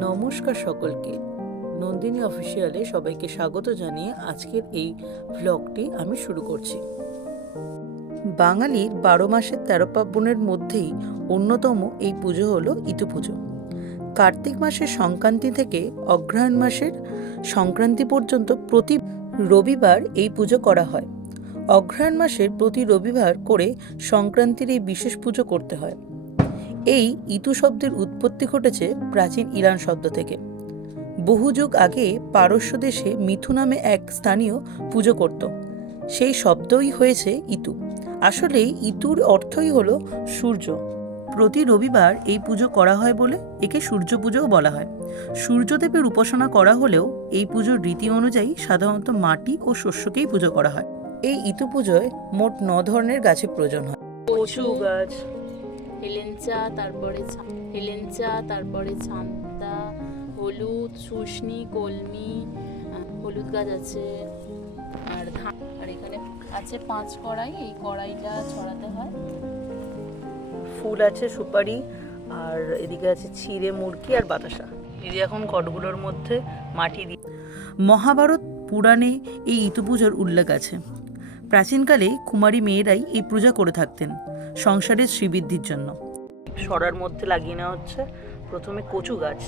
নমস্কার সকলকে। নন্দিনী অফিসিয়ালে সবাইকে স্বাগত জানিয়ে আজকের এই ভ্লগটি আমি শুরু করছি। বাঙালির বারো মাসের তেরো পার্বণের মধ্যেই অন্যতম এই পুজো হলো ইতু পুজো। কার্তিক মাসের সংক্রান্তি থেকে অগ্রহায়ণ মাসের সংক্রান্তি পর্যন্ত প্রতি রবিবার এই পুজো করা হয়। অগ্রহায়ণ মাসের প্রতি রবিবার করে সংক্রান্তির এই বিশেষ পুজো করতে হয়। এই ইতু শব্দের উৎপত্তি ঘটেছে প্রাচীন ইরান শব্দ থেকে। বহু যুগ আগে পারস্য দেশে মিথু নামে এক স্থানীয় পুজো করত। সেই শব্দই হয়েছে ইতু। আসলে ইতুর অর্থই হলো সূর্য। প্রতি রবিবার এই পুজো করা হয় বলে একে সূর্য পুজোও বলা হয়। সূর্যদেবের উপাসনা করা হলেও এই পুজোর রীতি অনুযায়ী সাধারণত মাটি ও শস্যকেই পুজো করা হয়। এই ইতু পুজোয় মোট ন ধরনের গাছের প্রয়োজন হয়। কচু গাছ হেলেঞ্চা তারপরে হেলেঞ্চা তারপরে ছান্তা হলুদ শুশনি কলমি হলুদ গাছ আছে আর ধান। আর এখানে আছে পাঁচ কড়াই এই কড়াইটা ছড়াতে হয়। ফুল আছে সুপারি আর এদিকে আছে ছিঁড়ে মুরগি আর বাতাসা। এই যে এখন কটগুলোর মধ্যে মাটি দিয়ে মহাভারত পুরাণে এই ইতুপুজোর উল্লেখ আছে। প্রাচীনকালে কুমারী মেয়েরাই এই পূজা করে থাকতেন সংসারের শ্রীবৃদ্ধির জন্য। সরার মধ্যে লাগিয়ে নেওয়া হচ্ছে। প্রথমে কচু গাছ।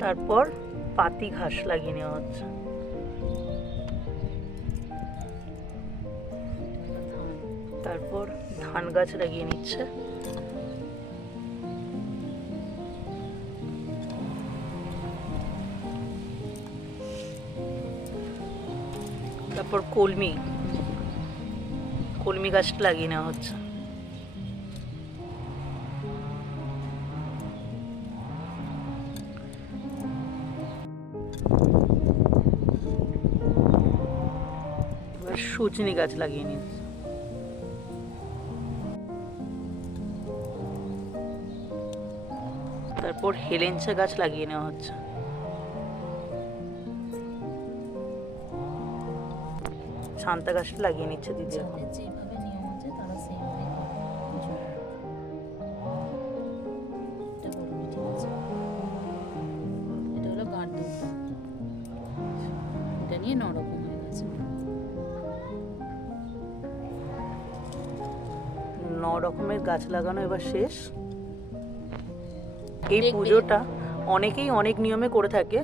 তারপর পাতি ঘাস লাগিয়ে নেওয়া হচ্ছে। তারপর ধান গাছ লাগিয়ে নিচ্ছে। তারপর কলমি। কলমি গাছটা লাগিয়ে নেওয়া হচ্ছে। সজনে গাছ লাগিয়ে নিচ্ছে তারপর হেলেঞ্চা গাছ লাগিয়ে নেওয়া হচ্ছে। শান্তা গাছটা লাগিয়ে নিচ্ছে দিদি এখন এটা নিয়ে নরকম হয়ে গেছে ন রকমের গাছ লাগানো এবার শেষ। এই পুজোটা অনেকেই অনেক নিয়মে করে থাকে।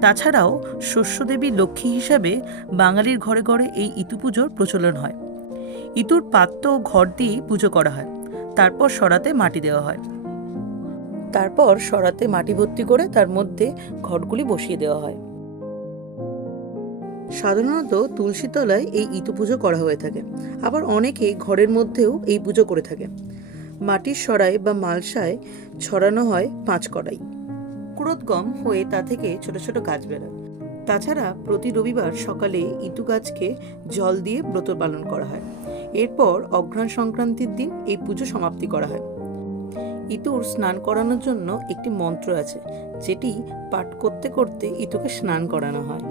তাছাড়াও শস্যদেবী লক্ষ্মী হিসাবে বাঙালির ঘরে ঘরে এই ইতু পুজোর প্রচলন হয়। ইতুর পাত্র ঘর দিয়ে পুজো করা হয়। তারপর সরাতে মাটি দেওয়া হয়। তারপর সরাতে মাটি ভর্তি করে তার মধ্যে ঘটগুলি বসিয়ে দেওয়া হয়। সাধারণত তুলসী তলায় এই ইতু পুজো করা হয়ে থাকে। আবার অনেকে ঘরের মধ্যেও এই পুজো করে থাকে। মাটির সরায় বা মালসায় ছড়ানো হয় পাঁচ কড়াই। ক্রোধগম হয়ে তা থেকে ছোট ছোট গাছ বেরোয়। তাছাড়া প্রতি রবিবার সকালে ইতু গাছকে জল দিয়ে ব্রত পালন করা হয়। এরপর অঘ্রাণ সংক্রান্তির দিন এই পুজো সমাপ্তি করা হয়। ইতুর স্নান করানোর জন্য একটি মন্ত্র আছে, যেটি পাঠ করতে করতে ইতুকে স্নান করানো হয়।